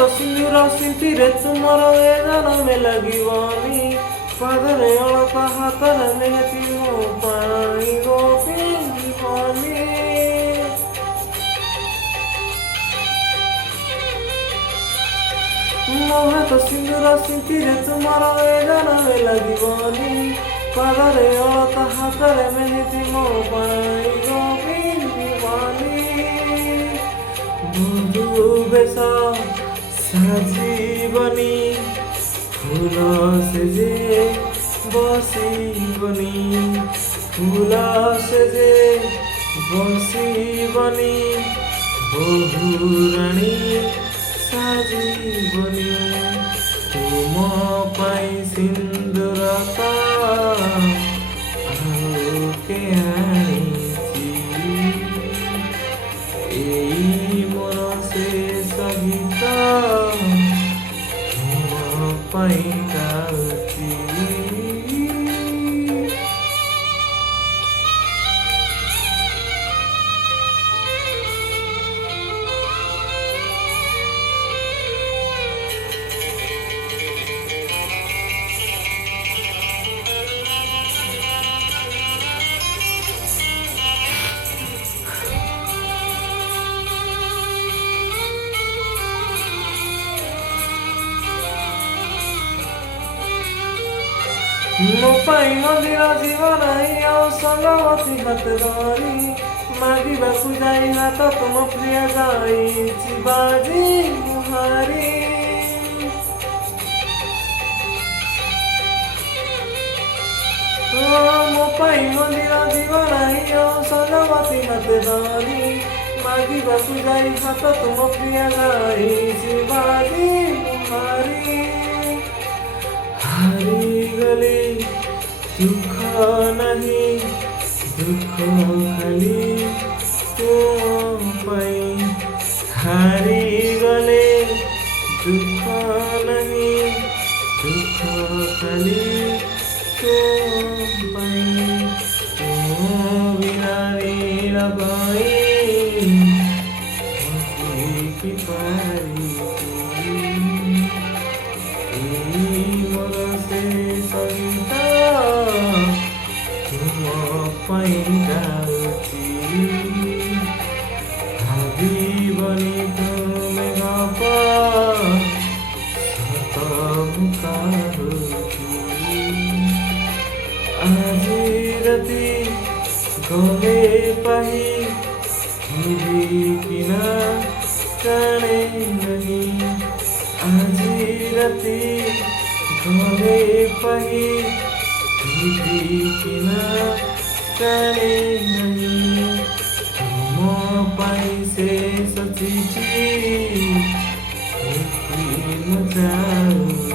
ତ ସିନ୍ଦୁର ସିନ୍ଥିରେ ତୁମର ଏ ଜନମେ ଲାଗିବନି ପାଦରେ ଅଳତା ହାତରେ ମେହେତି ମୋ ପାଇଁ ଗୋ ପିନ୍ଧିବନି ମୋ ହାତ ସିନ୍ଦୁର ସିନ୍ଥିରେ ତୁମର ଏ ଜନମେ ଲାଗିବନି ପାଦରେ ଅଳତା ହାତରେ ମେହେତି ମୋ ପାଇଁ ଗୋ ପିନ୍ଧିବନି ବନ୍ଧୁ ବେଶ ସାଜିବନି फूल से जे बसिबनी फूल से जे बसिबनी बहुराणी साजिबनी तुम पाई सिंदूरता के आनीची एई मोर से सहिता पाई गाउची ମୋ ପାଇଁ ମନ୍ଦିର ଯିବ ନାହିଁ ଆଉ ସଙ୍ଗବତୀ ହାତ ଧରି ମାଗିବାକୁ ଯାଇ ହାତ ତୁମ ପ୍ରିୟ ଯାଇଛି ବାଜି ମୁହାରି ମୋ ପାଇଁ ମନ୍ଦିର ଯିବ ନାହିଁ ଆଉ ସଙ୍ଗବତୀ ହାତ ଧରି ମାଗିବାକୁ ଯାଇ ହାତ ତୁମ ପ୍ରିୟ ଯାଇଛି ବାଜି ମୁହାରି हारीगले दुख नहीं दुख खाली तुम पाई हारीगले दुख नहीं दुख खाली तुम पाई तुम बिना नीला पाई की पारी मोर से सहिता तुम पाई गाउची भाविबनी तुमे गप सत मुखारुची আজি राति गले पाही किना जाने नहीं আজি राति गले पाही किना जाने नहीं तुम पाई से सचिची जाऊ